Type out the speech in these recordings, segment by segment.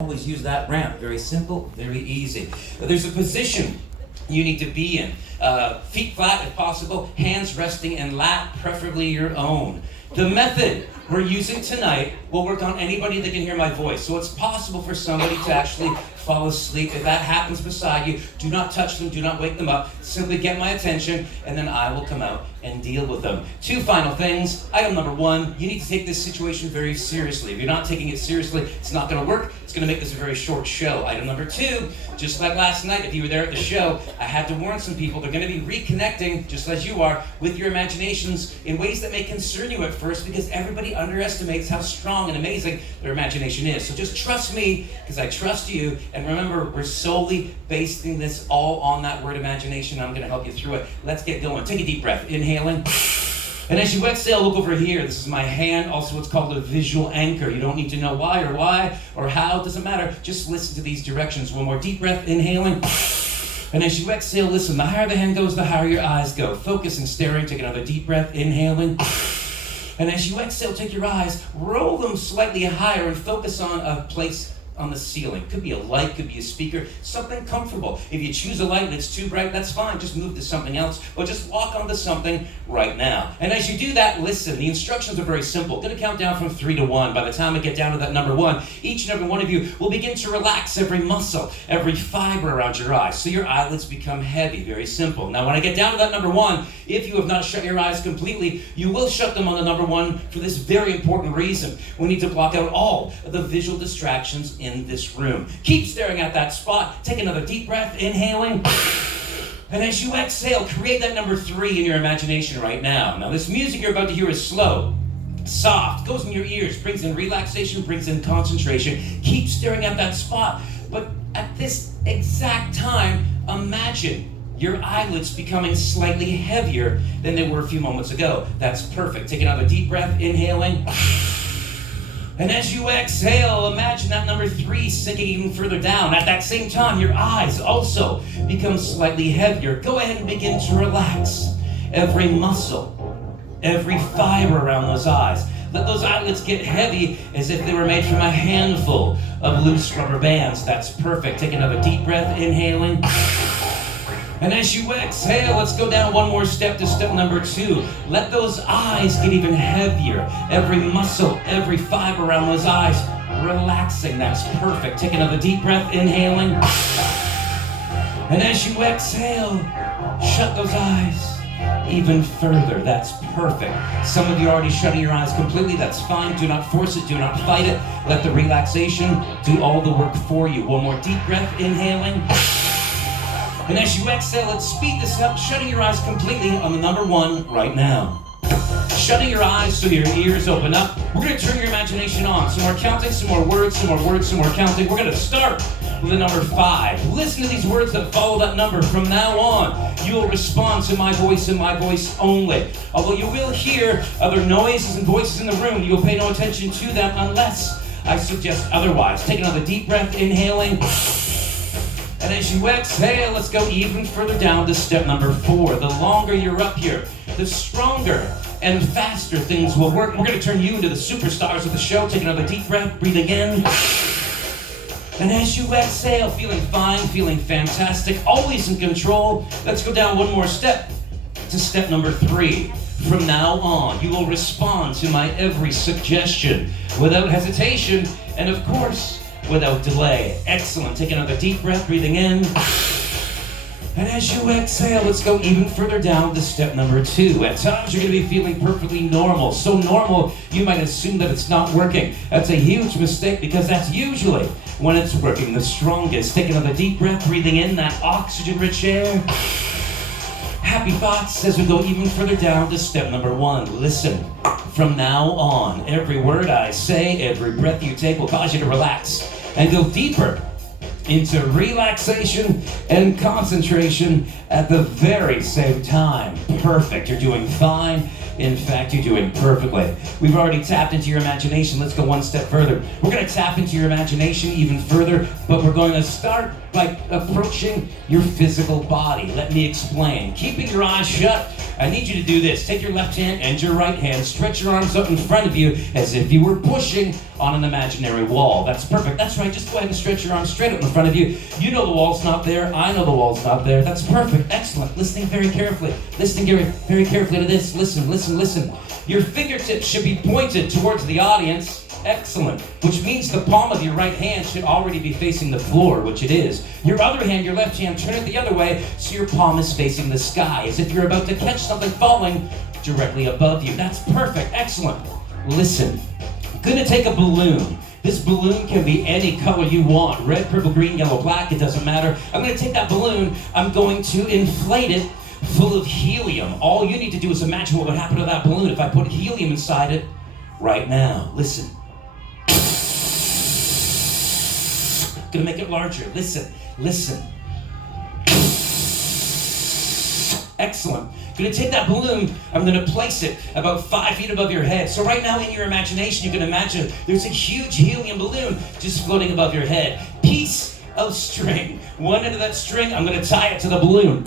Always use that ramp. Very simple, very easy. There's a position you need to be in. Feet flat if possible, hands resting in lap, preferably your own. The method we're using tonight will work on anybody that can hear my voice. So it's possible for somebody to actually fall asleep. If that happens beside you, do not touch them, do not wake them up. Simply get my attention, and then I will come out and deal with them. Two final things. Item number one, you need to take this situation very seriously. If you're not taking it seriously, it's not going to work. It's going to make this a very short show. Item number two, just like last night, if you were there at the show, I had to warn some people they're going to be reconnecting, just as you are, with your imaginations in ways that may concern you at first, because everybody underestimates how strong and amazing their imagination is. So just trust me, because I trust you. And remember, we're solely basing this all on that word imagination. I'm going to help you through it. Let's get going. Take a deep breath. Inhaling. And as you exhale, look over here. This is my hand, also what's called a visual anchor. You don't need to know why or how. It doesn't matter. Just listen to these directions. One more deep breath. Inhaling. And as you exhale, listen. The higher the hand goes, the higher your eyes go. Focus and staring. Take another deep breath. Inhaling. And as you exhale, take your eyes, roll them slightly higher and focus on a place on the ceiling. Could be a light, could be a speaker, something comfortable. If you choose a light and it's too bright, that's fine. Just move to something else, or just walk onto something right now. And as you do that, listen. The instructions are very simple. I'm going to count down from 3 to 1. By the time I get down to that number 1, each and every one of you will begin to relax every muscle, every fiber around your eyes, so your eyelids become heavy. Very simple. Now, when I get down to that number 1, if you have not shut your eyes completely, you will shut them on the number 1 for this very important reason. We need to block out all of the visual distractions in this room. Keep staring at that spot. Take another deep breath, inhaling. And as you exhale, create that number 3 in your imagination right now. Now, this music you're about to hear is slow, soft, goes in your ears, brings in relaxation, brings in concentration. Keep staring at that spot. But at this exact time, imagine your eyelids becoming slightly heavier than they were a few moments ago. That's perfect. Take another deep breath, inhaling. And as you exhale, imagine that number 3 sinking even further down. At that same time, your eyes also become slightly heavier. Go ahead and begin to relax every muscle, every fiber around those eyes. Let those eyelids get heavy as if they were made from a handful of loose rubber bands. That's perfect. Take another deep breath, inhaling. And as you exhale, let's go down one more step to step number 2. Let those eyes get even heavier. Every muscle, every fiber around those eyes, relaxing. That's perfect. Take another deep breath, inhaling. And as you exhale, shut those eyes even further. That's perfect. Some of you are already shutting your eyes completely. That's fine. Do not force it. Do not fight it. Let the relaxation do all the work for you. One more deep breath, inhaling. And as you exhale, let's speed this up, shutting your eyes completely on the number 1 right now. Shutting your eyes so your ears open up. We're going to turn your imagination on. Some more counting, some more words, some more words, some more counting. We're going to start with the number 5. Listen to these words that follow that number. From now on, you will respond to my voice and my voice only. Although you will hear other noises and voices in the room, you will pay no attention to them unless I suggest otherwise. Take another deep breath, inhaling. And as you exhale, let's go even further down to step number 4. The longer you're up here, the stronger and faster things will work. We're going to turn you into the superstars of the show. Take another deep breath, breathing in. And as you exhale, feeling fine, feeling fantastic, always in control, let's go down one more step to step number 3. From now on, you will respond to my every suggestion without hesitation and, of course, without delay. Excellent. Take another deep breath, breathing in. And as you exhale, let's go even further down to step number 2. At times, you're going to be feeling perfectly normal. So normal, you might assume that it's not working. That's a huge mistake, because that's usually when it's working the strongest. Take another deep breath, breathing in that oxygen-rich air. Happy thoughts as we go even further down to step number 1. Listen. From now on, every word I say, every breath you take will cause you to relax and go deeper into relaxation and concentration at the very same time. Perfect. You're doing fine. In fact, you're doing perfectly. We've already tapped into your imagination. Let's go one step further. We're going to tap into your imagination even further, but we're going to start by approaching your physical body. Let me explain. Keeping your eyes shut, I need you to do this. Take your left hand and your right hand, stretch your arms up in front of you as if you were pushing on an imaginary wall. That's perfect. That's right. Just go ahead and stretch your arms straight up in front of you. You know the wall's not there. I know the wall's not there. That's perfect. Excellent. Listening very carefully. Listening very carefully to this. Listen, listen, listen. Your fingertips should be pointed towards the audience. Excellent. Which means the palm of your right hand should already be facing the floor, which it is. Your other hand, your left hand, turn it the other way so your palm is facing the sky, as if you're about to catch something falling directly above you. That's perfect. Excellent. Listen. I'm going to take a balloon. This balloon can be any color you want. Red, purple, green, yellow, black. It doesn't matter. I'm going to take that balloon. I'm going to inflate it full of helium. All you need to do is imagine what would happen to that balloon if I put helium inside it right now. Listen. Gonna make it larger. Listen, listen. Excellent. Gonna take that balloon, I'm gonna place it about 5 feet above your head. So right now in your imagination, you can imagine there's a huge helium balloon just floating above your head. Piece of string. One end of that string, I'm gonna tie it to the balloon.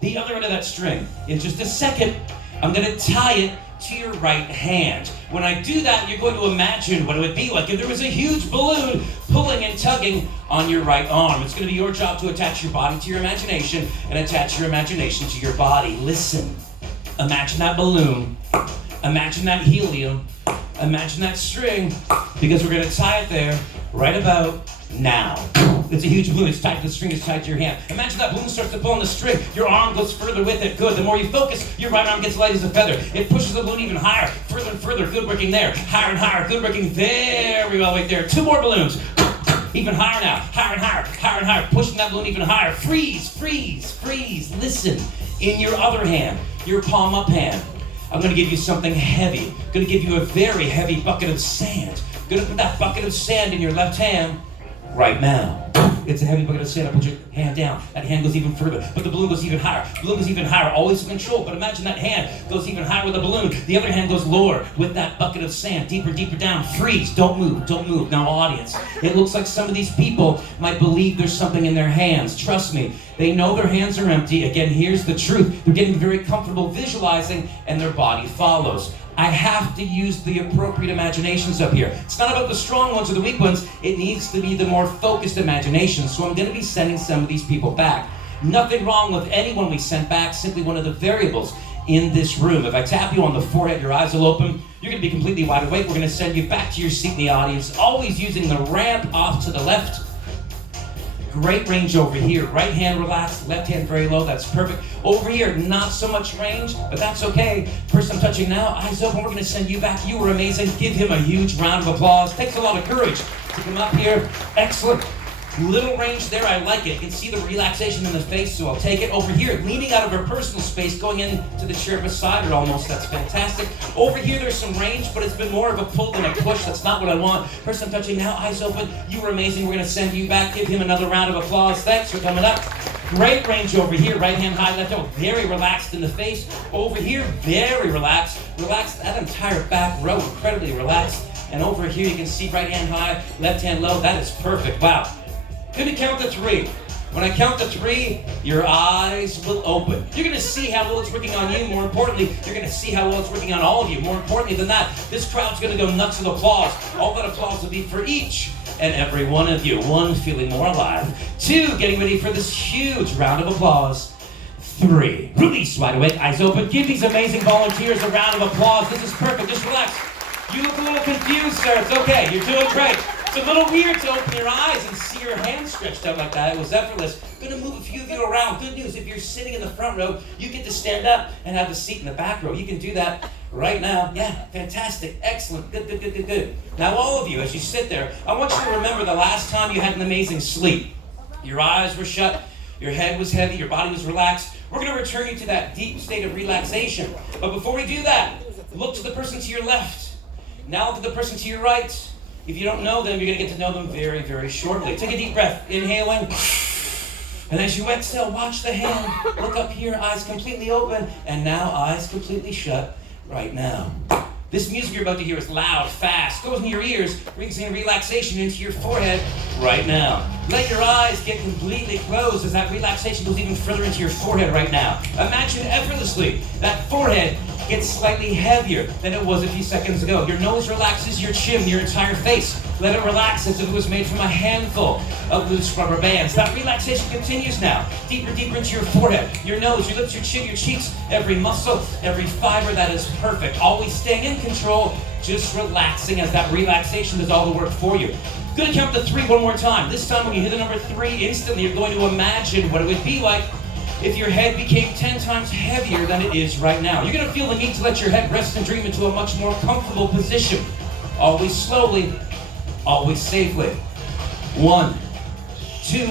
The other end of that string. In just a second, I'm gonna tie it to your right hand. When I do that, you're going to imagine what it would be like if there was a huge balloon pulling and tugging on your right arm. It's going to be your job to attach your body to your imagination and attach your imagination to your body. Listen. Imagine that balloon. Imagine that helium. Imagine that string, because we're going to tie it there right about now. It's a huge balloon. It's tied to the string. It's tied to your hand. Imagine that balloon starts to pull on the string. Your arm goes further with it. Good. The more you focus, your right arm gets light as a feather. It pushes the balloon even higher, further and further. Good working there. Higher and higher. Good working. Very well right there. 2 more balloons. Even higher now. Higher and higher. Higher and higher. Pushing that balloon even higher. Freeze. Freeze. Freeze. Listen. In your other hand, your palm up hand, I'm going to give you something heavy. I'm going to give you a very heavy bucket of sand. I'm going to put that bucket of sand in your left hand right now. It's a heavy bucket of sand. I put your hand down. That hand goes even further, but the balloon goes even higher. The balloon goes even higher, always in control. But imagine that hand goes even higher with the balloon. The other hand goes lower with that bucket of sand, deeper, deeper down. Freeze. Don't move. Don't move. Now, audience, it looks like some of these people might believe there's something in their hands. Trust me, they know their hands are empty. Again, here's the truth. They're getting very comfortable visualizing, and their body follows. I have to use the appropriate imaginations up here. It's not about the strong ones or the weak ones. It needs to be the more focused imagination. So I'm going to be sending some of these people back. Nothing wrong with anyone we sent back, simply one of the variables in this room. If I tap you on the forehead, your eyes will open. You're going to be completely wide awake. We're going to send you back to your seat in the audience, always using the ramp off to the left. Great range over here. Right hand relaxed, left hand very low. That's perfect. Over here, not so much range, but that's okay. Person I'm touching now, eyes open. We're going to send you back. You were amazing. Give him a huge round of applause. Takes a lot of courage to come up here. Excellent. Little range there, I like it. You can see the relaxation in the face, so I'll take it. Over here, leaning out of her personal space, going into the chair beside her almost. That's fantastic. Over here, there's some range, but it's been more of a pull than a push. That's not what I want. Person I'm touching now, eyes open. You were amazing. We're going to send you back. Give him another round of applause. Thanks for coming up. Great range over here. Right hand high, left hand. Very relaxed in the face. Over here, very relaxed. Relaxed that entire back row. Incredibly relaxed. And over here, you can see right hand high, left hand low. That is perfect. Wow. Going to count to 3. When I count to 3, your eyes will open. You're going to see how well it's working on you. More importantly, you're going to see how well it's working on all of you. More importantly than that, this crowd's going to go nuts with applause. All that applause will be for each and every one of you. 1, feeling more alive. 2, getting ready for this huge round of applause. 3, release, wide awake, eyes open. Give these amazing volunteers a round of applause. This is perfect. Just relax. You look a little confused, sir. It's okay. You're doing great. It's a little weird to open your eyes and see your hands stretched out like that. It was effortless. Going to move a few of you around. Good news, if you're sitting in the front row, you get to stand up and have a seat in the back row. You can do that right now. Yeah, fantastic. Excellent. Good, good, good, good, good. Now, all of you, as you sit there, I want you to remember the last time you had an amazing sleep. Your eyes were shut. Your head was heavy. Your body was relaxed. We're going to return you to that deep state of relaxation. But before we do that, look to the person to your left. Now look at the person to your right. If you don't know them, you're going to get to know them very, very shortly. Take a deep breath. Inhale in. And as you exhale, watch the hand. Look up here, eyes completely open. And now eyes completely shut right now. This music you're about to hear is loud, fast, goes in your ears, brings in relaxation into your forehead right now. Let your eyes get completely closed as that relaxation goes even further into your forehead right now. Imagine effortlessly that forehead gets slightly heavier than it was a few seconds ago. Your nose relaxes, your chin, your entire face. Let it relax as if it was made from a handful of loose rubber bands. That relaxation continues now. Deeper, deeper into your forehead, your nose, your lips, your chin, your cheeks. Every muscle, every fiber, that is perfect. Always staying in control, just relaxing as that relaxation does all the work for you. I'm gonna count to 3 one more time. This time when you hit the number 3, instantly you're going to imagine what it would be like if your head became 10 times heavier than it is right now. You're gonna feel the need to let your head rest and dream into a much more comfortable position. Always slowly, always safely. 1, 2,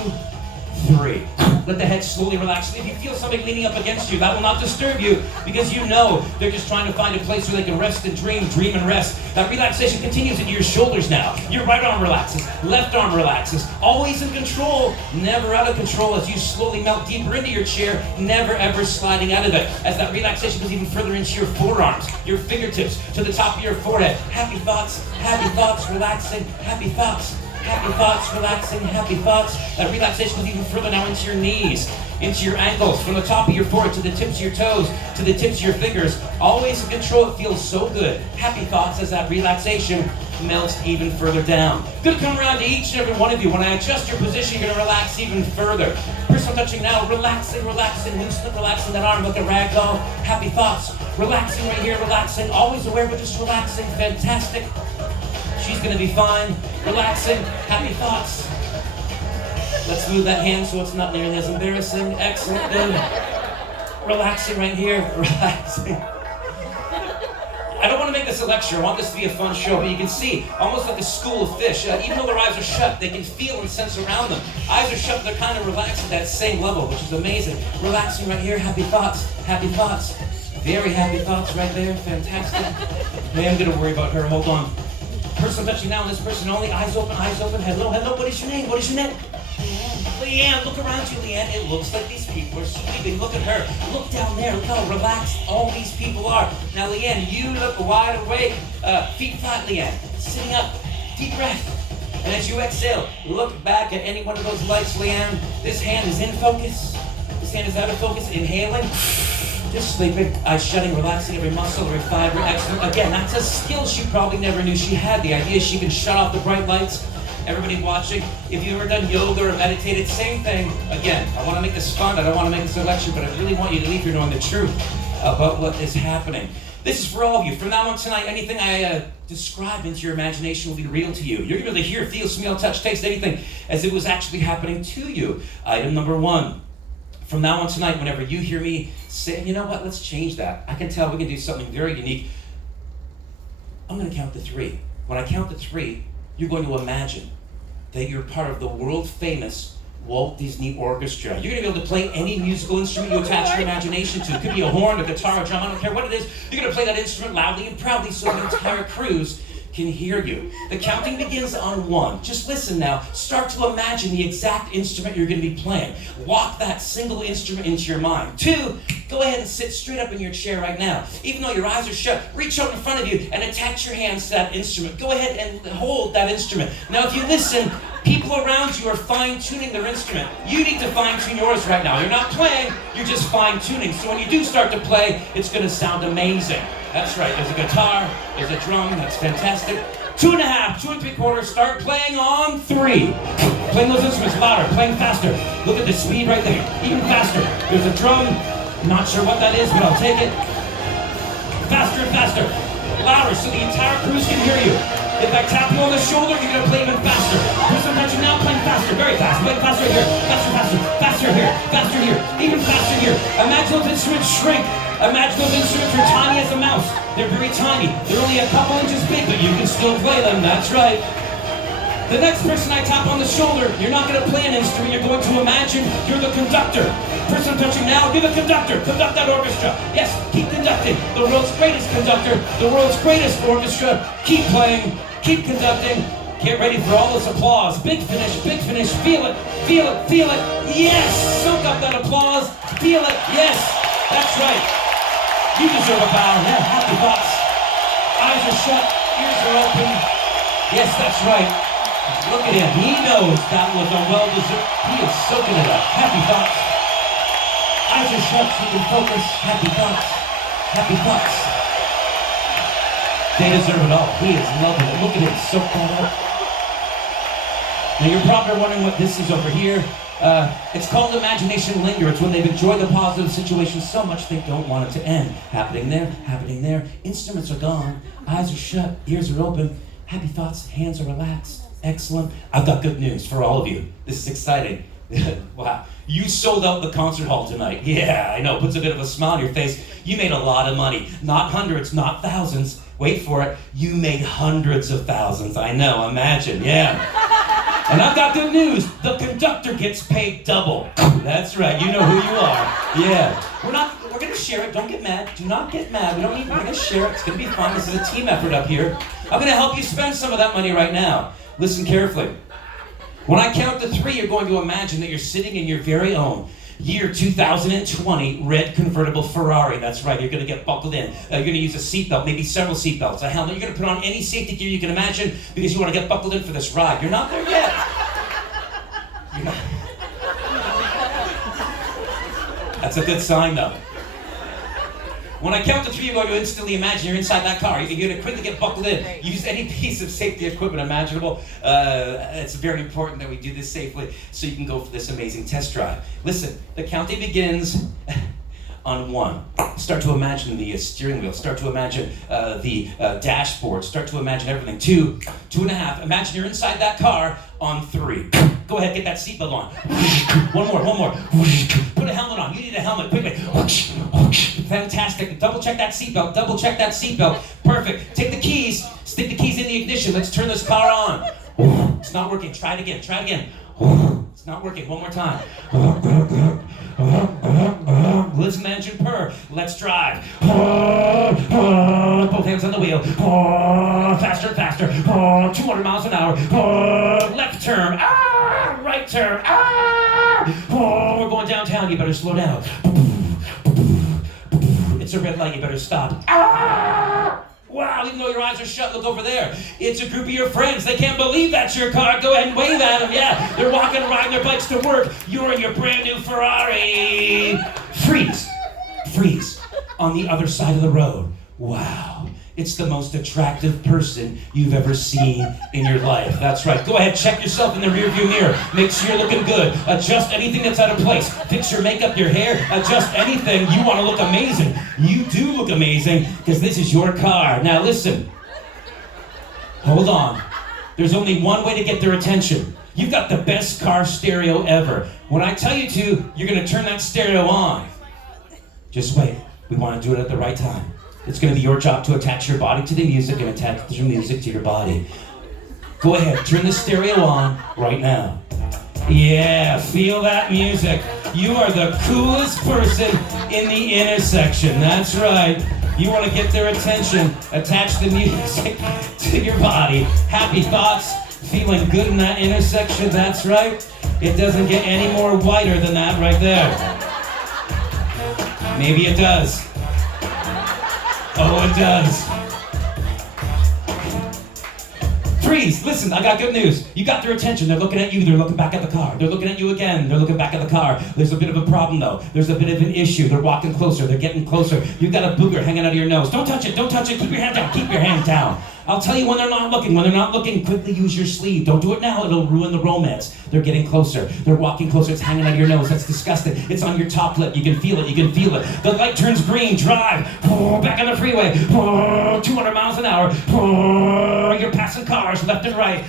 3. Let the head slowly relax. If you feel something leaning up against you, that will not disturb you because you know they're just trying to find a place where they can rest and dream and rest. That relaxation continues into your shoulders now. Your right arm relaxes, left arm relaxes. Always in control, never out of control as you slowly melt deeper into your chair, never ever sliding out of it. As that relaxation goes even further into your forearms, your fingertips, to the top of your forehead. Happy thoughts, relaxing, happy thoughts. Happy thoughts, relaxing, happy thoughts. That relaxation goes even further now into your knees, into your ankles, from the top of your forehead to the tips of your toes, to the tips of your fingers. Always in control, it feels so good. Happy thoughts as that relaxation melts even further down. Gonna come around to each and every one of you. When I adjust your position, you're gonna relax even further. First I'm touching now, relaxing, loosening, relaxing that arm like a rag doll. Happy thoughts, relaxing right here, relaxing, always aware but just relaxing, fantastic. She's gonna be fine. Relaxing, happy thoughts. Let's move that hand so it's not nearly as embarrassing. Excellent, good. Relaxing right here, relaxing. I don't want to make this a lecture. I want this to be a fun show, but you can see, almost like a school of fish. Even though their eyes are shut, they can feel and sense around them. Eyes are shut, but they're kind of relaxed at that same level, which is amazing. Relaxing right here, happy thoughts, happy thoughts. Very happy thoughts right there, fantastic. Hey, I'm gonna worry about her, hold on. Person touching now, this person only. Eyes open, hello, what is your name, Leanne, look around you, Leanne. It looks like these people are sleeping. Look at her, look down there, look how relaxed all these people are. Now, Leanne, you look wide awake, feet flat, Leanne, sitting up, deep breath. And as you exhale, look back at any one of those lights, Leanne. This hand is in focus, this hand is out of focus, inhaling. Just sleeping, eyes shutting, relaxing every muscle, every fiber, excellent. Again, that's a skill she probably never knew she had. The idea is she can shut off the bright lights. Everybody watching, if you've ever done yoga or meditated, same thing. Again, I want to make this fun, I don't want to make this a lecture, but I really want you to leave here knowing the truth about what is happening. This is for all of you. From now on tonight, anything I describe into your imagination will be real to you. You're going to be able to hear, feel, smell, touch, taste anything as it was actually happening to you. Item number 1. From now on tonight, whenever you hear me say, you know what, let's change that. I can tell we can do something very unique. I'm going to count to 3. When I count to 3, you're going to imagine that you're part of the world-famous Walt Disney Orchestra. You're going to be able to play any musical instrument you attach your imagination to. It could be a horn, a guitar, a drum, I don't care what it is. You're going to play that instrument loudly and proudly so the entire cruise can hear you. The counting begins on 1. Just listen now. Start to imagine the exact instrument you're going to be playing. Walk that single instrument into your mind. 2, go ahead and sit straight up in your chair right now. Even though your eyes are shut, reach out in front of you and attach your hands to that instrument. Go ahead and hold that instrument. Now, if you listen, people around you are fine-tuning their instrument. You need to fine-tune yours right now. You're not playing, you're just fine-tuning. So when you do start to play, it's going to sound amazing. That's right, there's a guitar, there's a drum, that's fantastic. 2 1/2, 2 3/4, start playing on 3. Playing those instruments louder, playing faster. Look at the speed right there, even faster. There's a drum, not sure what that is, but I'll take it. Faster and faster, louder so the entire cruise can hear you. If I tap you on the shoulder, you're going to play even faster. Person touching now, playing faster, very fast. Playing faster here, faster here, faster here, even faster here. Imagine those instruments shrink. Imagine those instruments are tiny as a mouse. They're very tiny. They're only a couple inches big, but you can still play them, that's right. The next person I tap on the shoulder, you're not going to play an instrument, you're going to imagine you're the conductor. Person touching now, you're the conductor. Conduct that orchestra. Yes, keep conducting. The world's greatest conductor, the world's greatest orchestra. Keep playing, keep conducting. Get ready for all this applause. Big finish, feel it, feel it, feel it. Yes, soak up that applause, feel it, yes, that's right. You deserve a bow. Yeah, happy thoughts. Eyes are shut, ears are open. Yes, that's right. Look at him. He knows that was a well-deserved. He is soaking it up. Happy thoughts. Eyes are shut so you can focus. Happy thoughts. Happy thoughts. They deserve it all. He is loving it. Look at him. Soak that up. Now you're probably wondering what this is over here. It's called imagination linger. It's when they've enjoyed the positive situation so much they don't want it to end. Happening there, happening there. Instruments are gone. Eyes are shut. Ears are open. Happy thoughts. Hands are relaxed. Excellent. I've got good news for all of you. This is exciting. Wow. You sold out the concert hall tonight. Yeah, I know. Puts a bit of a smile on your face. You made a lot of money. Not hundreds, not thousands. Wait for it. You made hundreds of thousands. I know. Imagine. Yeah. And I've got good news. The conductor gets paid double. That's right. You know who you are. Yeah. We're going to share it. Don't get mad. Do not get mad. We're going to share it. It's going to be fun. This is a team effort up here. I'm going to help you spend some of that money right now. Listen carefully. When I count to 3, you're going to imagine that you're sitting in your very own year 2020 red convertible Ferrari. That's right. You're going to get buckled in. You're going to use a seatbelt, maybe several seatbelts, a helmet. You're going to put on any safety gear you can imagine because you want to get buckled in for this ride. You're not there yet. You're not. That's a good sign, though. When I count to 3, you're going to instantly imagine you're inside that car. You're going to quickly get buckled in. Use any piece of safety equipment imaginable. It's very important that we do this safely so you can go for this amazing test drive. Listen, the counting begins on 1. Start to imagine the steering wheel. Start to imagine the dashboard. Start to imagine everything. 2, 2.5. Imagine you're inside that car on 3. Go ahead, get that seatbelt on. One more. Put a helmet on. You need a helmet, quickly. Fantastic. Double check that seatbelt. Perfect. Take the keys. Stick the keys in the ignition. Let's turn this car on. It's not working. Try it again. It's not working. One more time. Listen to the engine purr. Let's drive. Both hands on the wheel. Faster and faster. 200 miles an hour. Left turn. Right turn. We're going downtown. You better slow down. It's a red light. You better stop. Wow, even though your eyes are shut, look over there. It's a group of your friends. They can't believe that's your car. Go ahead and wave at them. Yeah, they're walking, riding their bikes to work. You're in your brand new Ferrari. Freeze. On the other side of the road. Wow. It's the most attractive person you've ever seen in your life. That's right. Go ahead, check yourself in the rearview mirror. Make sure you're looking good. Adjust anything that's out of place. Fix your makeup, your hair. Adjust anything. You want to look amazing. You do look amazing because this is your car. Now listen. Hold on. There's only one way to get their attention. You've got the best car stereo ever. When I tell you to, you're going to turn that stereo on. Just wait. We want to do it at the right time. It's going to be your job to attach your body to the music and attach the music to your body. Go ahead, turn the stereo on right now. Yeah, feel that music. You are the coolest person in the intersection. That's right. You want to get their attention. Attach the music to your body. Happy thoughts. Feeling good in that intersection. That's right. It doesn't get any more whiter than that right there. Maybe it does. Oh, it does. Freeze! Listen, I got good news. You got their attention. They're looking at you. They're looking back at the car. They're looking at you again. They're looking back at the car. There's a bit of a problem, though. There's a bit of an issue. They're walking closer. They're getting closer. You've got a booger hanging out of your nose. Don't touch it. Don't touch it. Keep your hand down. Keep your hand down. I'll tell you when they're not looking. When they're not looking, quickly use your sleeve. Don't do it now. It'll ruin the romance. They're getting closer. They're walking closer. It's hanging out of your nose. That's disgusting. It's on your top lip. You can feel it. You can feel it. The light turns green. Drive. Back on the freeway. 200 miles an hour. You're passing cars left and right.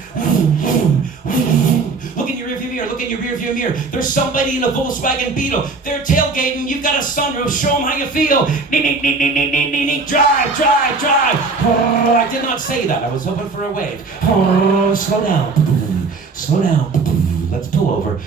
Look in your rearview mirror. Look in your rearview mirror. There's somebody in a Volkswagen Beetle. They're tailgating. You've got a sunroof. Show them how you feel. Drive. I did not say that. I was hoping for a wave. Slow down. Let's pull over.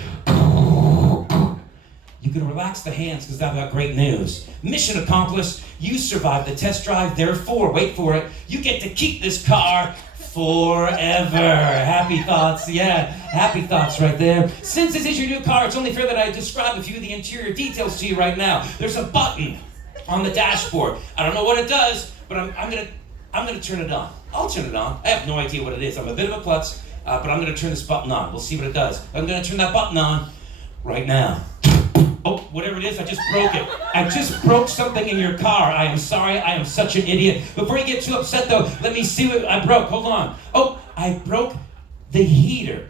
You can relax the hands because I've got great news. Mission accomplished. You survived the test drive. Therefore, wait for it, you get to keep this car forever. Happy thoughts. Yeah, happy thoughts right there. Since this is your new car, it's only fair that I describe a few of the interior details to you right now. There's a button on the dashboard. I don't know what it does, but I'm gonna turn it on. I'll turn it on. I have no idea what it is. I'm a bit of a klutz. but I'm going to turn this button on. We'll see what it does. I'm going to turn that button on right now. Oh, whatever it is, I just broke it. I just broke something in your car. I am sorry. I am such an idiot. Before you get too upset, though, let me see what I broke. Hold on. Oh, I broke the heater.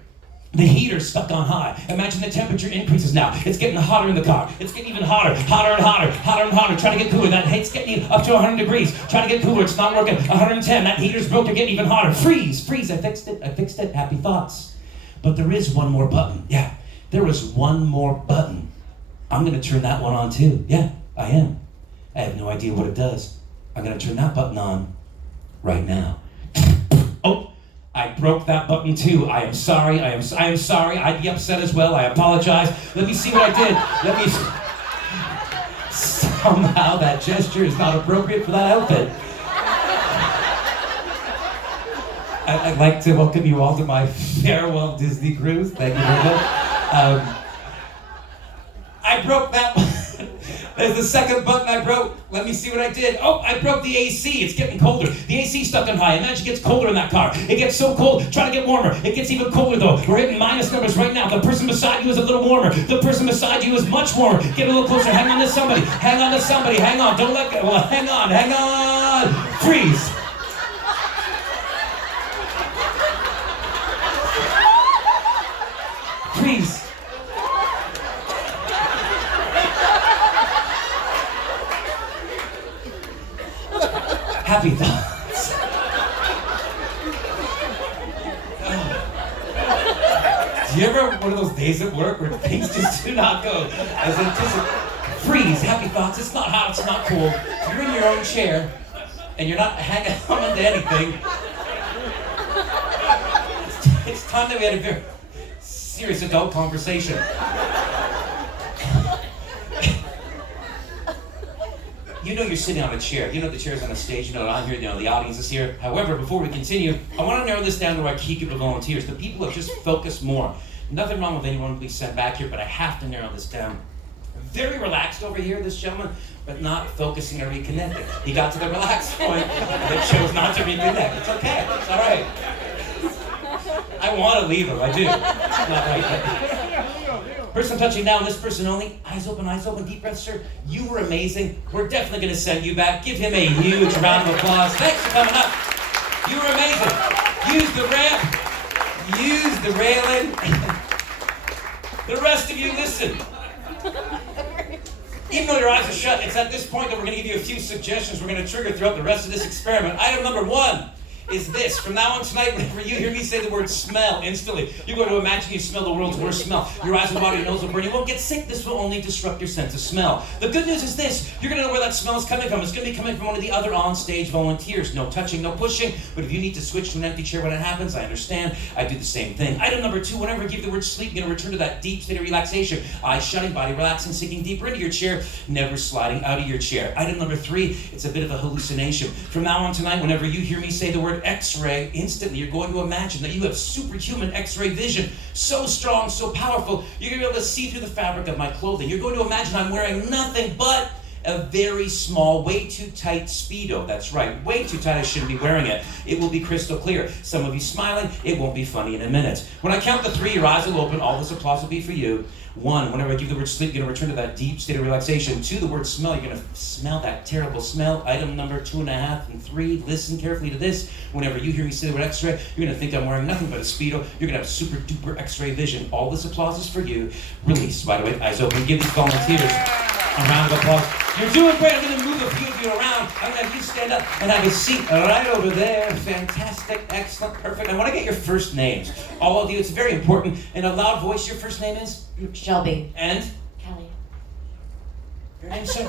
The heater's stuck on high. Imagine the temperature increases now. It's getting hotter in the car. It's getting even hotter, hotter and hotter, hotter and hotter. Try to get cooler. That heat's getting up to 100 degrees. Try to get cooler. It's not working. 110. That heater's broke. You're getting even hotter. Freeze, freeze. I fixed it. I fixed it. Happy thoughts. But there is one more button. Yeah, there was one more button. I'm going to turn that one on too. Yeah, I am. I have no idea what it does. I'm going to turn that button on right now. Oh, I broke that button too. I am sorry. I am sorry. I'd be upset as well. I apologize. Let me see what I did. Let me. Somehow that gesture is not appropriate for that outfit. I'd like to welcome you all to my farewell Disney cruise. Thank you very much. I broke that one. There's the second button I broke. Let me see what I did. Oh, I broke the AC. It's getting colder. The AC stuck on high. Imagine it gets colder in that car. It gets so cold. Try to get warmer. It gets even colder though. We're hitting minus numbers right now. The person beside you is a little warmer. The person beside you is much warmer. Get a little closer. Hang on to somebody. Hang on to somebody. Hang on. Don't let go. Well, hang on. Hang on. Freeze. Freeze. Happy thoughts. Do you ever have one of those days at work where things just do not go as anticipated? Freeze, happy thoughts. It's not hot, it's not cold. You're in your own chair and you're not hanging on to anything. It's time that we had a very serious adult conversation. You know you're sitting on a chair. You know the chair's on a stage. You know that I'm here. You know the audience is here. However, before we continue, I want to narrow this down to our key group of volunteers, the people who have just focused more. Nothing wrong with anyone being sent back here, but I have to narrow this down. Very relaxed over here, this gentleman, but not focusing or reconnecting. He got to the relaxed point, but chose not to reconnect. It's okay. It's all right. I want to leave him. I do. It's not right. Person touching now, and this person only. Eyes open, deep breath, sir. You were amazing. We're definitely going to send you back. Give him a huge round of applause. Thanks for coming up. You were amazing. Use the ramp. Use the railing. The rest of you, listen. Even though your eyes are shut, it's at this point that we're going to give you a few suggestions we're going to trigger throughout the rest of this experiment. Item number 1 is this. From now on tonight, whenever you hear me say the word smell, instantly, you're going to imagine you smell the world's worst smell. Your eyes will water, your nose will burn. You won't get sick. This will only disrupt your sense of smell. The good news is this. You're going to know where that smell is coming from. It's going to be coming from one of the other on-stage volunteers. No touching, no pushing. But if you need to switch to an empty chair when it happens, I understand. I do the same thing. Item number 2, whenever I give the word sleep, you're going to return to that deep state of relaxation. Eyes shutting, body relaxing, sinking deeper into your chair, never sliding out of your chair. Item number 3, it's a bit of a hallucination. From now on tonight, whenever you hear me say the word X-ray, instantly you're going to imagine that you have superhuman X-ray vision, so strong, so powerful, you're going to be able to see through the fabric of my clothing. You're going to imagine I'm wearing nothing but a very small, way too tight Speedo. That's right, way too tight. I shouldn't be wearing it. It will be crystal clear. Some of you smiling, it won't be funny in a minute. When I count to 3, your eyes will open. All this applause will be for you. 1, whenever I give the word sleep, you're going to return to that deep state of relaxation. 2, the word smell, you're going to smell that terrible smell. Item number 2.5 and 3, listen carefully to this. Whenever you hear me say the word X-ray, you're going to think I'm wearing nothing but a Speedo. You're going to have super duper X-ray vision. All this applause is for you. Release, by the way, eyes open. Give these volunteers a round of applause. You're doing great. I'm going to move a few of you around. I'm going to have you stand up and have a seat right over there. Fantastic, excellent, perfect. I want to get your first names. All of you, it's very important. In a loud voice, your first name is? Shelby. And? Kelly. Your name, sir?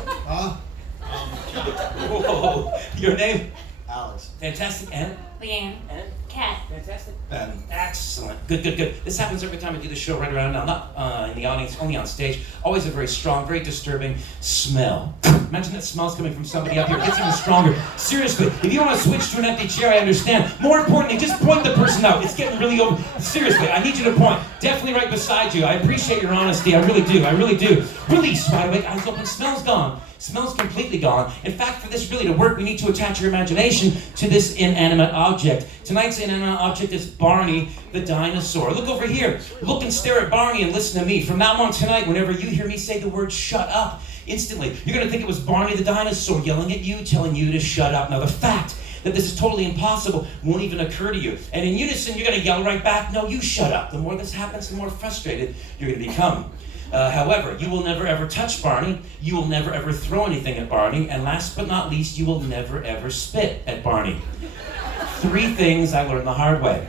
Whoa. Your name? Alex. Fantastic. And? Leanne. And? Kat. Fantastic. Ben. Excellent. Good. This happens every time I do the show right around now. Not in the audience, only on stage. Always a very strong, very disturbing smell. Imagine that smell's coming from somebody up here. It gets even stronger. Seriously, if you want to switch to an empty chair, I understand. More importantly, just point the person out. It's getting really over. Seriously, I need you to point. Definitely right beside you. I appreciate your honesty. I really do. Release, by the way. Eyes open. Smell's gone. Smell's completely gone. In fact, for this really to work, we need to attach your imagination to this inanimate object. object. Tonight's inanimate object is Barney the dinosaur. Look over here. Look and stare at Barney and listen to me. From now on tonight, whenever you hear me say the word shut up, instantly, you're going to think it was Barney the dinosaur yelling at you, telling you to shut up. Now, the fact that this is totally impossible won't even occur to you. And in unison, you're going to yell right back, no, you shut up. The more this happens, the more frustrated you're going to become. However, you will never ever touch Barney. You will never ever throw anything at Barney. And last but not least, you will never ever spit at Barney. 3 things I learned the hard way.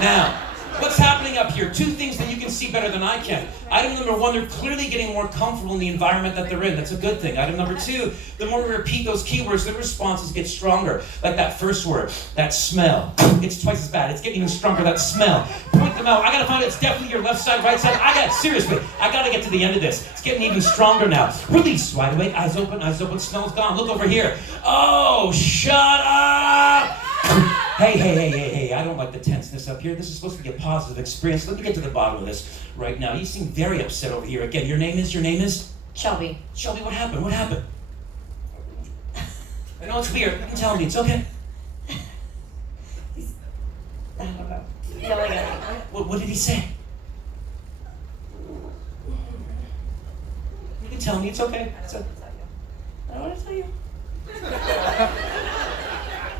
Now, what's happening up here? 2 things that you can see better than I can. Item number 1, they're clearly getting more comfortable in the environment that they're in. That's a good thing. Item number 2, the more we repeat those keywords, the responses get stronger. Like that first word, that smell. It's twice as bad. It's getting even stronger, that smell. Point them out. I gotta find out it's definitely your left side, right side. Seriously, I gotta get to the end of this. It's getting even stronger now. Release, wide awake, eyes open, smell's gone. Look over here. Oh, shut up! Hey, I don't like the tenseness up here. This is supposed to be a positive experience. Let me get to the bottom of this right now. You seem very upset over here. Again, your name is? Shelby. Shelby, what happened? I know it's weird. You can tell me. It's okay. I don't know. Yelling at me. What did he say? You can tell me. It's okay. I don't want to tell you.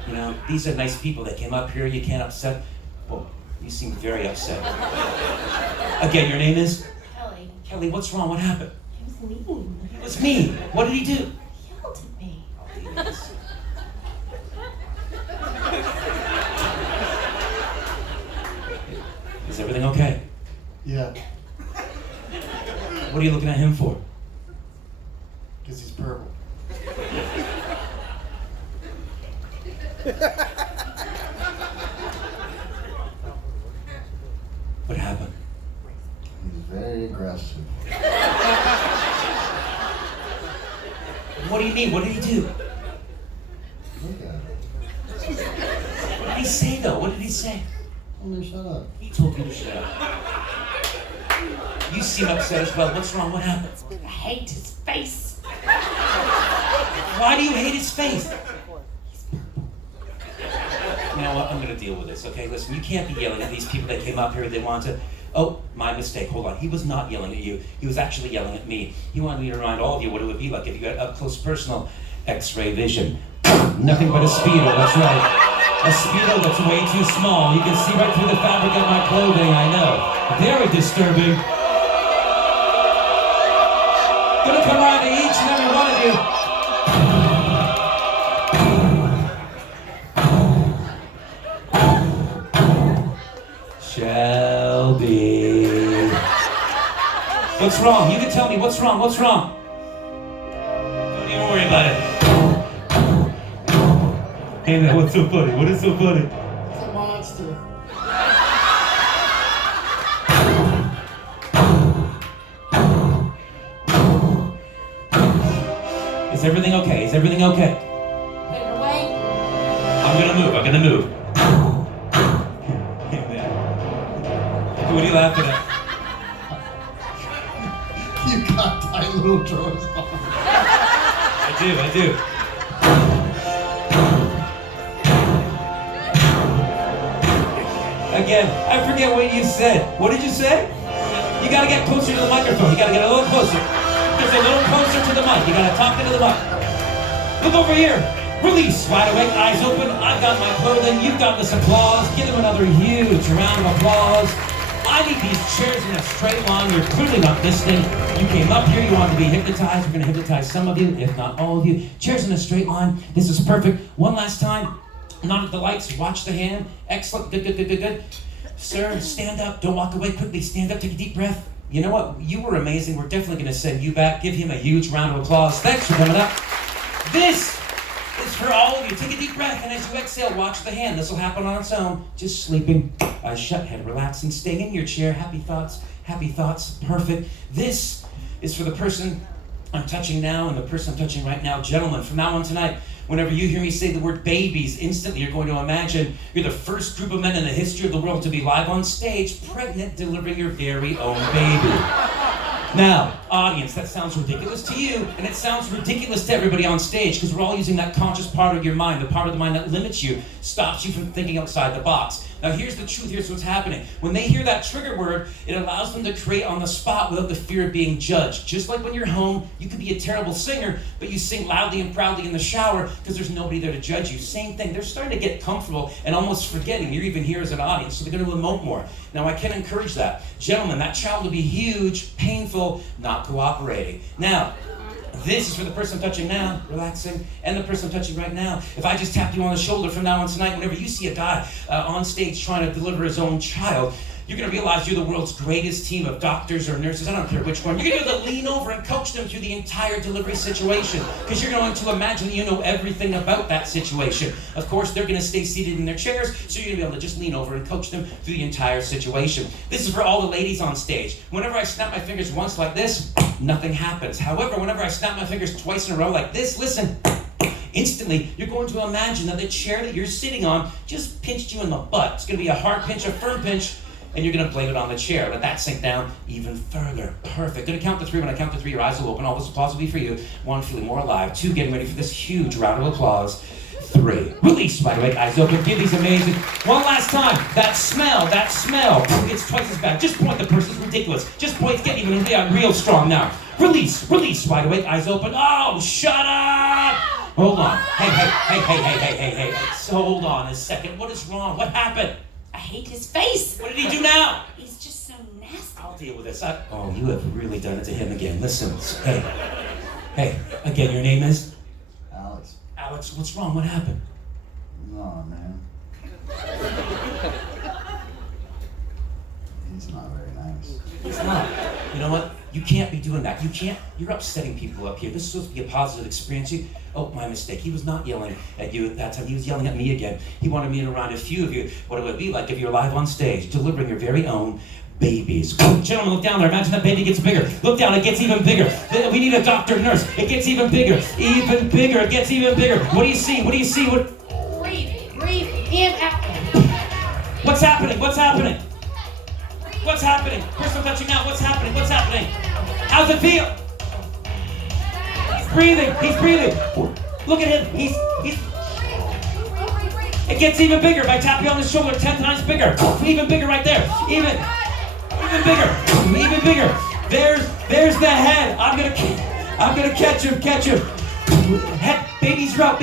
You know, these are nice people that came up here. You can't upset. Well, you seem very upset. Again, your name is? Kelly. Kelly, what's wrong? What happened? He was mean. It was mean. What did he do? He yelled at me. Is everything okay? Yeah, What are you looking at him for? because he's purple. What happened? He's very aggressive. What do you mean? What did he do? Look at him. What did he say, though? What did he say? Tell me to shut up. He told you to shut up. You seem upset as well. What's wrong? What happened? I hate his face. Why do you hate his face? You know what? I'm going to deal with this, okay? Listen, you can't be yelling at these people that came up here. They want to... Oh, my mistake. Hold on. He was not yelling at you. He was actually yelling at me. He wanted me to remind all of you what it would be like if you had up-close personal X-ray vision. Nothing but a Speedo, that's right. A Speedo that's way too small. You can see right through the fabric of my clothing, I know. Very disturbing. Gonna come around to each and every one of you. Shelby. What's wrong? You can tell me what's wrong. What's wrong? Don't even worry about it. Hey man, what's so funny? What is so funny? It's a monster. Is everything okay? Is everything okay? Put it away. I'm gonna move. Hey man. What are you laughing at? You got tiny little drawers on. I do. Again, I forget what you said. What did you say? You gotta get closer to the microphone. You gotta get a little closer. Just a little closer to the mic. You gotta talk into the mic. Look over here. Release. Wide awake, eyes open. I've got my clothing. You've got this applause. Give them another huge round of applause. I need these chairs in a straight line. You're clearly not listening. You came up here. You wanted to be hypnotized. We're gonna hypnotize some of you, if not all of you. Chairs in a straight line. This is perfect. One last time. None of the lights. Watch the hand. Excellent. Good. Sir, stand up. Don't walk away quickly. Stand up. Take a deep breath. You know what? You were amazing. We're definitely going to send you back. Give him a huge round of applause. Thanks for coming up. This is for all of you. Take a deep breath, and as you exhale, watch the hand. This will happen on its own. Just sleeping. Eyes shut, head relaxing. Staying in your chair. Happy thoughts. Perfect. This is for the person I'm touching now and the person I'm touching right now. Gentlemen, from now on tonight, whenever you hear me say the word babies, instantly you're going to imagine you're the first group of men in the history of the world to be live on stage, pregnant, delivering your very own baby. Now, audience, that sounds ridiculous to you, and it sounds ridiculous to everybody on stage, because we're all using that conscious part of your mind, the part of the mind that limits you, stops you from thinking outside the box. Now, here's the truth, here's what's happening. When they hear that trigger word, it allows them to create on the spot without the fear of being judged. Just like when you're home, you could be a terrible singer, but you sing loudly and proudly in the shower because there's nobody there to judge you. Same thing, they're starting to get comfortable and almost forgetting you're even here as an audience, so they're going to emote more. Now, I can encourage that. Gentlemen, that child will be huge, painful, not cooperating. Now, this is for the person I'm touching now, relaxing, and the person I'm touching right now. If I just tap you on the shoulder from now on tonight, whenever you see a guy on stage trying to deliver his own child, you're going to realize you're the world's greatest team of doctors or nurses, I don't care which one. You're going to be able to lean over and coach them through the entire delivery situation, because you're going to imagine that you know everything about that situation. Of course, they're going to stay seated in their chairs, so you're going to be able to just lean over and coach them through the entire situation. This is for all the ladies on stage. Whenever I snap my fingers once like this, nothing happens. However, whenever I snap my fingers twice in a row like this, listen, instantly, you're going to imagine that the chair that you're sitting on just pinched you in the butt. It's going to be a hard pinch, a firm pinch, and you're going to blame it on the chair. Let that sink down even further. Perfect. Going to count to 3. When I count to 3, your eyes will open. All this applause will be for you. 1, feeling more alive. 2, getting ready for this huge round of applause. 3, release, by the way, eyes open. Give these amazing. One last time. That smell, it's twice as bad. Just point the person. It's ridiculous. Just point. It's getting even real strong now. Release, by the way, eyes open. Oh, shut up! Hold on. Hey. So hold on a second. What is wrong? What happened? I hate his face. What did he do now? He's just so nasty. I'll deal with this. Oh, you have really done it to him again. Listen. Hey. Again, your name is? Alex. Alex, what's wrong? What happened? Oh, man. He's not very nice. It's not. You know what? You can't be doing that. You're upsetting people up here. This is supposed to be a positive experience. Oh, my mistake. He was not yelling at you at that time. He was yelling at me again. He wanted me to remind a few of you what it would be like if you're live on stage, delivering your very own babies. Gentlemen, look down there. Imagine that baby gets bigger. Look down. It gets even bigger. We need a doctor, nurse. It gets even bigger. Even bigger. It gets even bigger. What do you see? Breathe him out. What's happening? Person I'm touching now. What's happening? How's it feel? He's breathing. Look at him. He's. It gets even bigger. If I tap you on the shoulder, 10 times bigger. Even bigger right there. Even bigger. There's the head. I'm gonna catch him. Head, baby's route.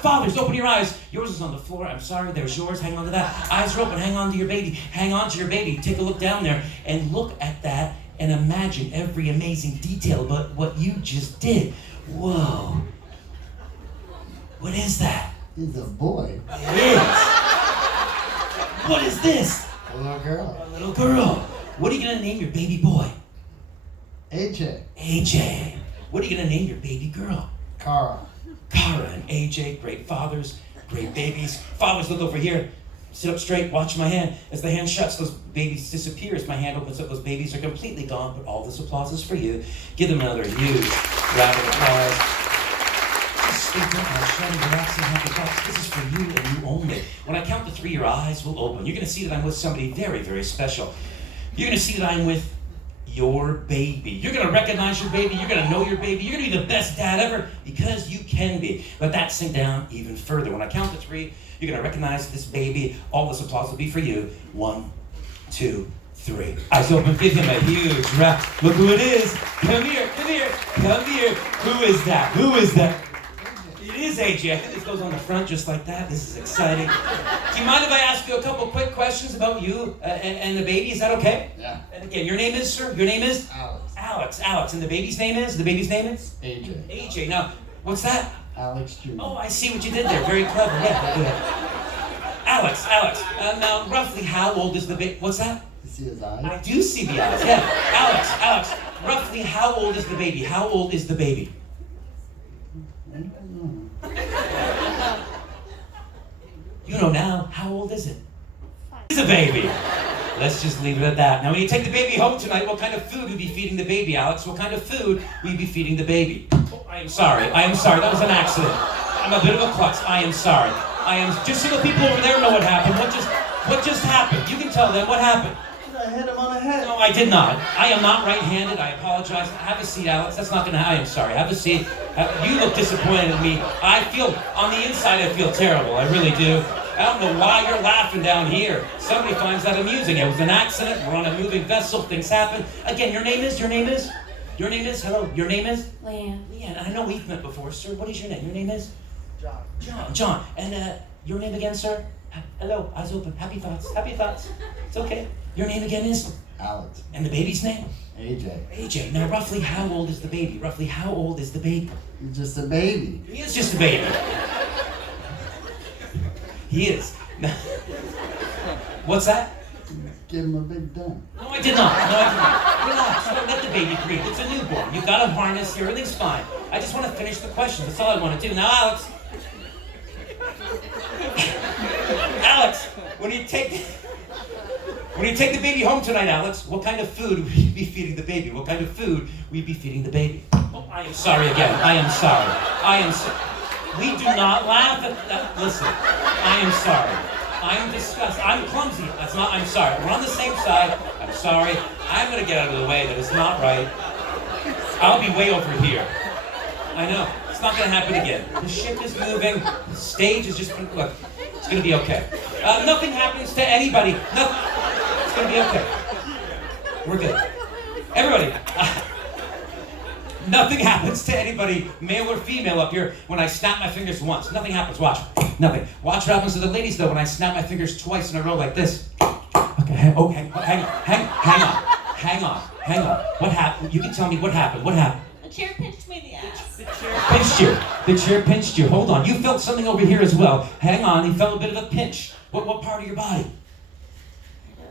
Fathers, open your eyes. Yours is on the floor. I'm sorry, there's yours. Hang on to that. Eyes are open. Hang on to your baby. Take a look down there and look at that and imagine every amazing detail about what you just did. Whoa. What is that? He's a boy. It is. What is this? A little girl. A little girl. What are you gonna name your baby boy? AJ. What are you gonna name your baby girl? Cara. Cara and AJ, great fathers, great babies. Fathers, look over here. Sit up straight, watch my hand. As the hand shuts, those babies disappear. As my hand opens up, those babies are completely gone, but all this applause is for you. Give them another huge round of applause. Just stay put and shutting, relaxing, happy thoughts. This is for you and you only. When I count to 3, your eyes will open. You're gonna see that I'm with somebody very, very special. You're gonna see that I'm with your baby. You're going to recognize your baby. You're going to know your baby. You're going to be the best dad ever because you can be. Let that sink down even further. When I count to 3, you're going to recognize this baby. All this applause will be for you. 1, 2, 3. Eyes open. Give him a huge round. Look who it is. Come here. Who is that? It is AJ. I think this goes on the front just like that. This is exciting. Do you mind if I ask you a couple quick questions about you and the baby? Is that okay? Yeah. And again, your name is, sir? Your name is? Alex. And the baby's name is? AJ. AJ. Now, what's that? Alex Jr. Oh, I see what you did there. Very clever. Yeah, go ahead. Alex. Now, roughly how old is the baby? What's that? You see his eyes? I do see the eyes. Yeah. Alex. Roughly how old is the baby? How old is the baby? I don't know. You know now. How old is it? It's a baby. Let's just leave it at that. Now, when you take the baby home tonight, what kind of food will you be feeding the baby, Alex? What kind of food will you be feeding the baby? Oh, I am sorry. That was an accident. I'm a bit of a klutz. I am sorry. Just so the people over there know what happened. What just happened? You can tell them what happened. I hit him on the head. No, I did not. I am not right-handed. I apologize. Have a seat, Alex. That's not gonna. I am sorry. Have a seat. You look disappointed in me. I feel on the inside. I feel terrible. I really do. I don't know why you're laughing down here. Somebody finds that amusing. It was an accident. We're on a moving vessel. Things happen. Again, your name is. Hello. Your name is. Leanne. Leanne. I know we've met before, sir. What is your name? Your name is. John. John. And your name again, sir. Hello. Eyes open. Happy thoughts. Happy thoughts. It's okay. Your name again is. Alex. And the baby's name? AJ. AJ. Now, roughly how old is the baby? Roughly how old is the baby? You're just a baby. He is just a baby. He is. Now, what's that? Give him a big dent. No, I did not. Relax. Don't let the baby breathe. It's a newborn. You've got a harness here. Everything's fine. I just want to finish the question. That's all I want to do. Now, Alex. Alex, when you take the baby home tonight, Alex, what kind of food will you be feeding the baby? What kind of food will you be feeding the baby? Oh, I am sorry again. I am sorry. We do not laugh at that. Listen, I am sorry. I'm disgusted. I'm clumsy. That's not, I'm sorry. We're on the same side. I'm sorry. I'm going to get out of the way. That is not right. I'll be way over here. I know. It's not going to happen again. The ship is moving. The stage is just, look, it's going to be okay. Nothing happens to anybody. Nothing. It's going to be okay. We're good. Everybody. Nothing happens to anybody, male or female up here, when I snap my fingers once. Nothing happens. Watch. Nothing. Watch what happens to the ladies, though, when I snap my fingers twice in a row like this. Okay. Hang on. What happened? You can tell me what happened. What happened? The chair pinched me in the ass. The chair pinched you. Hold on. You felt something over here as well. Hang on. You felt a bit of a pinch. What part of your body?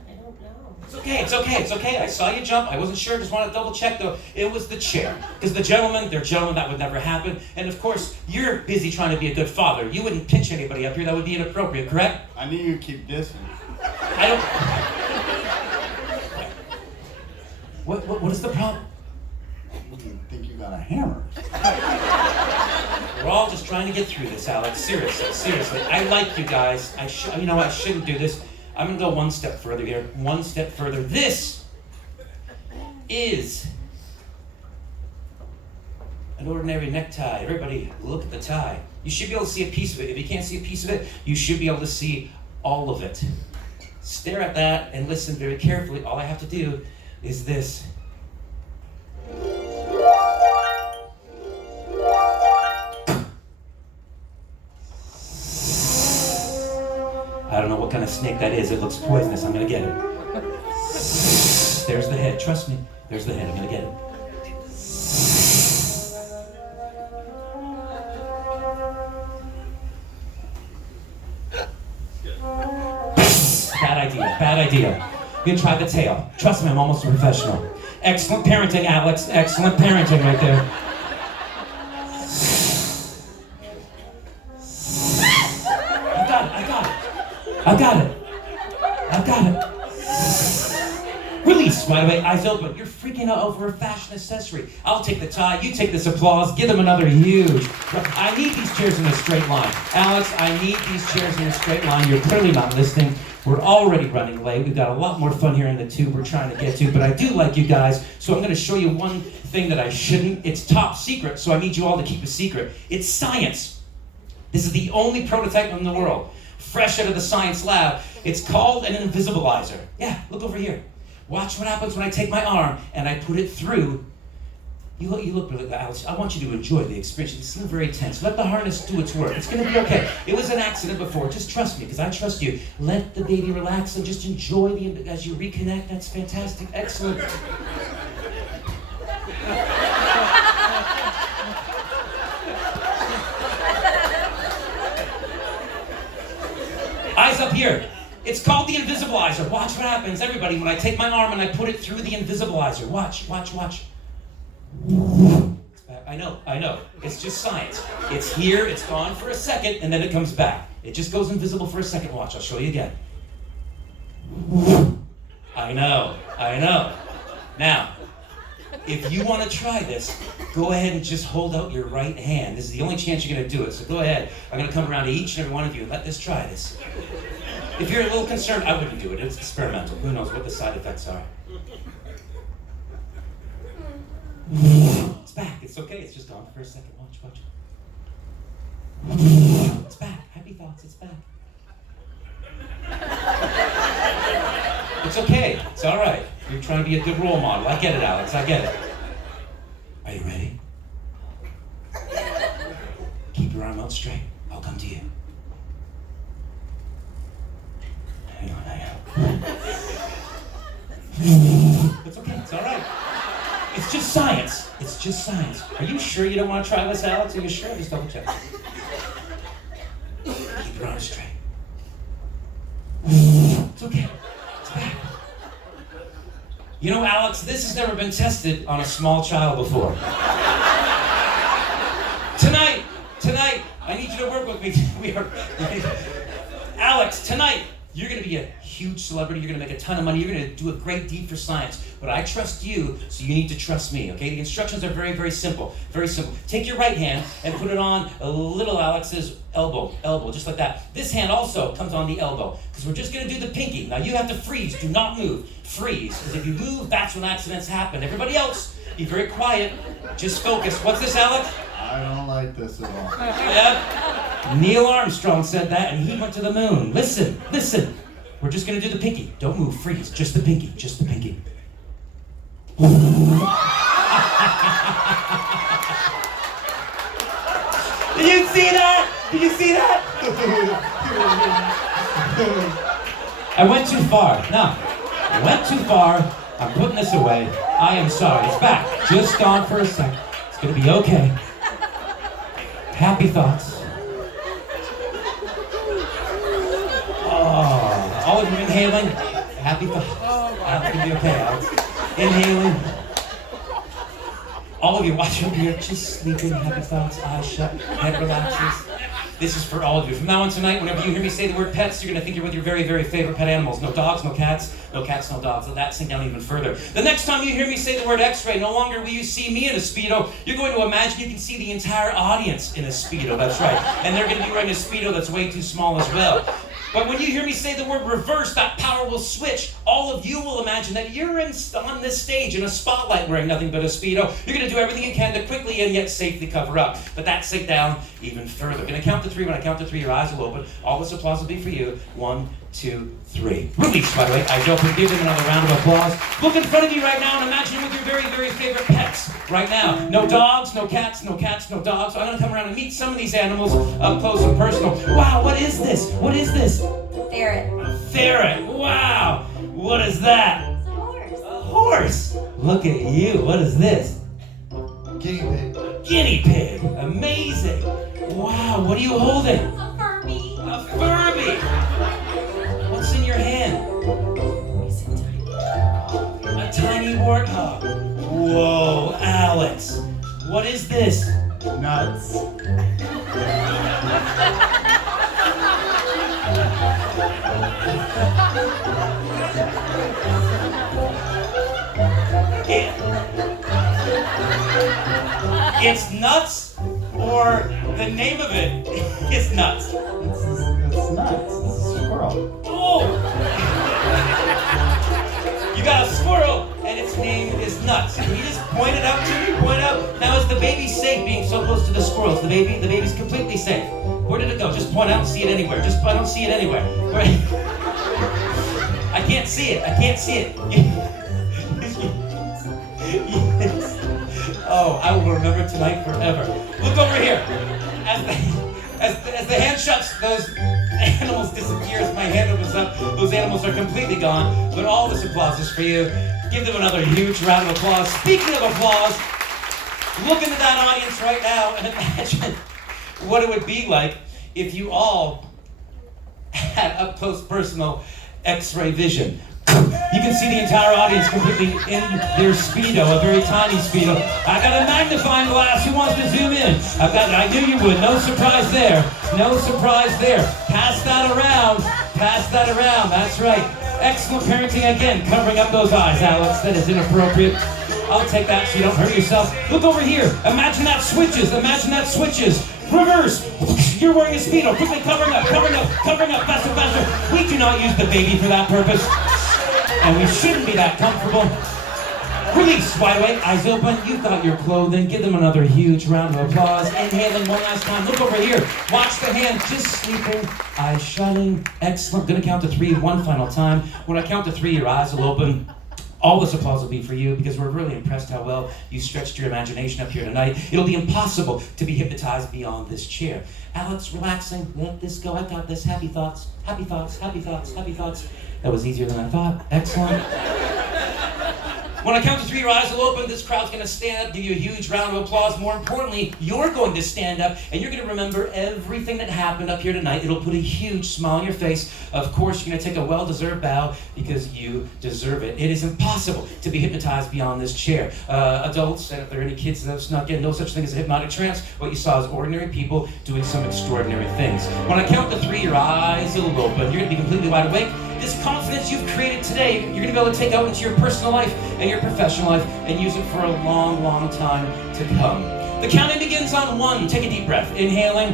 I don't know. It's okay. I saw you jump. I wasn't sure. Just wanted to double check, though. It was the chair. Because they're gentlemen. That would never happen. And, of course, you're busy trying to be a good father. You wouldn't pinch anybody up here. That would be inappropriate, correct? I need you to keep distance. I don't... What is the problem? You think you got a hammer? We're all just trying to get through this, Alex. Seriously. I like you guys. I shouldn't do this. I'm going to go one step further here. One step further. This is an ordinary necktie. Everybody, look at the tie. You should be able to see a piece of it. If you can't see a piece of it, you should be able to see all of it. Stare at that and listen very carefully. All I have to do is this. I don't know what kind of snake that is. It looks poisonous. I'm gonna get it. There's the head. Trust me. There's the head. I'm gonna get it. Bad idea. I'm gonna try the tail. Trust me, I'm almost a professional. Excellent parenting, Alex. Excellent parenting right there. I got it. Release. Right away, eyes open. You're freaking out over a fashion accessory. I'll take the tie. You take this applause. Give them another huge. I need these chairs in a straight line. Alex, I need these chairs in a straight line. You're clearly not listening. We're already running late. We've got a lot more fun here in the tube we're trying to get to, but I do like you guys, so I'm going to show you one thing that I shouldn't. It's top secret, so I need you all to keep a secret. It's science. This is the only prototype in the world. Fresh out of the science lab. It's called an invisibilizer. Yeah, look over here. Watch what happens when I take my arm and I put it through. You look really good, Alice. I want you to enjoy the experience. You seem very tense. Let the harness do its work. It's going to be okay. It was an accident before. Just trust me, because I trust you. Let the baby relax and just enjoy as you reconnect. That's fantastic. Excellent. Eyes up here. It's called the invisibilizer. Watch what happens, everybody, when I take my arm and I put it through the invisibilizer. Watch. I know. It's just science. It's here, it's gone for a second, and then it comes back. It just goes invisible for a second. Watch, I'll show you again. I know. Now, if you want to try this, go ahead and just hold out your right hand. This is the only chance you're going to do it, so go ahead. I'm going to come around to each and every one of you and let this try this. If you're a little concerned, I wouldn't do it. It's experimental. Who knows what the side effects are. It's back. It's okay. It's just gone for a second. Watch. It's back. Happy thoughts. It's back. It's okay. It's all right. You're trying to be a good role model. I get it, Alex. I get it. Are you ready? Keep your arm out straight. I'll come to you. Hang on. It's okay. It's all right. It's just science. It's just science. Are you sure you don't want to try this, Alex? Are you sure? Just double check. Keep your arm straight. It's okay. It's back. You know, Alex, this has never been tested on a small child before. Tonight, I need you to work with me. Alex, tonight, you're going to be a huge celebrity. You're going to make a ton of money. You're going to do a great deed for science. But I trust you, so you need to trust me, okay? The instructions are very, very simple. Very simple. Take your right hand and put it on a little Alex's elbow, just like that. This hand also comes on the elbow, because we're just going to do the pinky. Now, you have to freeze. Do not move. Freeze, because if you move, that's when accidents happen. Everybody else, be very quiet. Just focus. What's this, Alex? I don't like this at all. Yep. Neil Armstrong said that, and he went to the moon. Listen. We're just going to do the pinky. Don't move. Freeze. Just the pinky. Did you see that? I went too far. No. I went too far. I'm putting this away. I am sorry. It's back. Just gone for a second. It's going to be okay. Happy thoughts. Oh, all of you inhaling. Happy thoughts. That's going to be okay, Alex. Inhaling. All of you, watch over here, just sleeping, happy thoughts, eyes shut, head relaxes. This is for all of you. From now on tonight, whenever you hear me say the word pets, you're going to think you're with your very, very favorite pet animals. No dogs, no cats, no dogs. Let that sink down even further. The next time you hear me say the word X-ray, no longer will you see me in a Speedo. You're going to imagine you can see the entire audience in a Speedo. That's right. And they're going to be wearing a Speedo that's way too small as well. But when you hear me say the word reverse, that power will switch. All of you will imagine that you're on this stage in a spotlight wearing nothing but a Speedo. You're going to do everything you can to quickly and yet safely cover up. But that sink down even further. I'm going to count to three. When I count to three, your eyes will open. All this applause will be for you. 1, 2, 3. Release, by the way. I don't give them another round of applause. Look in front of you right now and imagine with your very, very favorite pets right now. No dogs, no cats, no dogs. So I'm going to come around and meet some of these animals up close and personal. Wow, what is this? Ferret. Ferret. Wow. What is that? It's a horse. A horse. Look at you. What is this? Guinea pig. Guinea pig. Amazing. Wow. What are you holding? A Furby. A Furby. What's in your hand? Is it tiny? A tiny warthog. Whoa, Alex. What is this? Nuts. It's nuts, or the name of it is nuts. It's nuts. It's a squirrel. Oh! You got a squirrel, and its name is nuts. Can you just point it out to me? Point out. Now, is the baby safe being so close to the squirrels? The baby's completely safe. Where did it go? Just point out and see it anywhere. I don't see it anywhere. Right? I can't see it. Yes. Oh, I will remember tonight forever. Look over here. As the hand shuts, those animals disappear. As my hand opens up, those animals are completely gone. But all this applause is for you. Give them another huge round of applause. Speaking of applause, look into that audience right now and imagine what it would be like if you all had up-close personal X-ray vision. You can see the entire audience completely in their Speedo, a very tiny Speedo. I got a magnifying glass. Who wants to zoom in? I knew you would. No surprise there. Pass that around. That's right. Excellent parenting again. Covering up those eyes, Alex. That is inappropriate. I'll take that so you don't hurt yourself. Look over here. Imagine that switches. Reverse. You're wearing a Speedo. Quickly covering up. Faster. We do not use the baby for that purpose. And we shouldn't be that comfortable. Release, wide awake, eyes open. You've got your clothing. Give them another huge round of applause. Inhaling one last time. Look over here. Watch the hand. Just sleeping. Eyes shining. Excellent. Gonna count to 3 one final time. When I count to 3, your eyes will open. All this applause will be for you because we're really impressed how well you stretched your imagination up here tonight. It'll be impossible to be hypnotized beyond this chair. Alex, relaxing. Let this go. I got this. Happy thoughts. Happy thoughts. Happy thoughts. Happy thoughts. That was easier than I thought. Excellent. When I count to 3, your eyes will open. This crowd's going to stand up, give you a huge round of applause. More importantly, you're going to stand up, and you're going to remember everything that happened up here tonight. It'll put a huge smile on your face. Of course, you're going to take a well-deserved bow because you deserve it. It is impossible to be hypnotized beyond this chair. Adults, and if there are any kids that have snuck in, no such thing as a hypnotic trance. What you saw is ordinary people doing some extraordinary things. When I count to 3, your eyes will open. You're going to be completely wide awake. This confidence you've created today, you're going to be able to take out into your personal life and your professional life and use it for a long, long time to come. The counting begins on 1. Take a deep breath. Inhaling.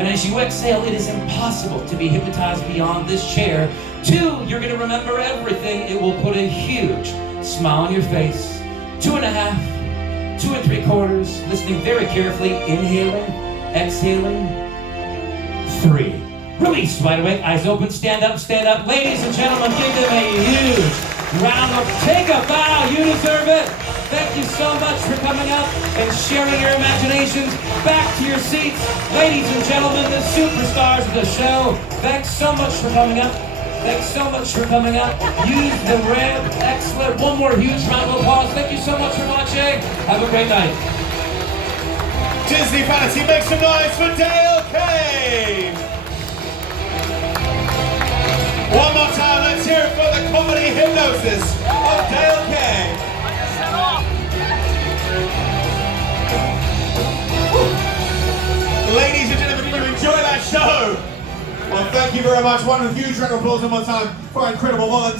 And as you exhale, it is impossible to be hypnotized beyond this chair. 2, you're going to remember everything. It will put a huge smile on your face. 2.5, 2 3/4, listening very carefully. Inhaling, exhaling. 3. Release, wide awake, eyes open, stand up, stand up. Ladies and gentlemen, give them a huge round of, take a bow, you deserve it. Thank you so much for coming up and sharing your imaginations. Back to your seats. Ladies and gentlemen, the superstars of the show, thanks so much for coming up. Thanks so much for coming up. Use the ramp, excellent. One more huge round of applause. Thank you so much for watching. Have a great night. Disney Fantasy, make some noise for Dale Kane! One more time, let's hear it for the comedy hypnosis of Dale Kane. Ladies and gentlemen, did you enjoy that show? Well, thank you very much. One huge round of applause one more time for our incredible volunteers.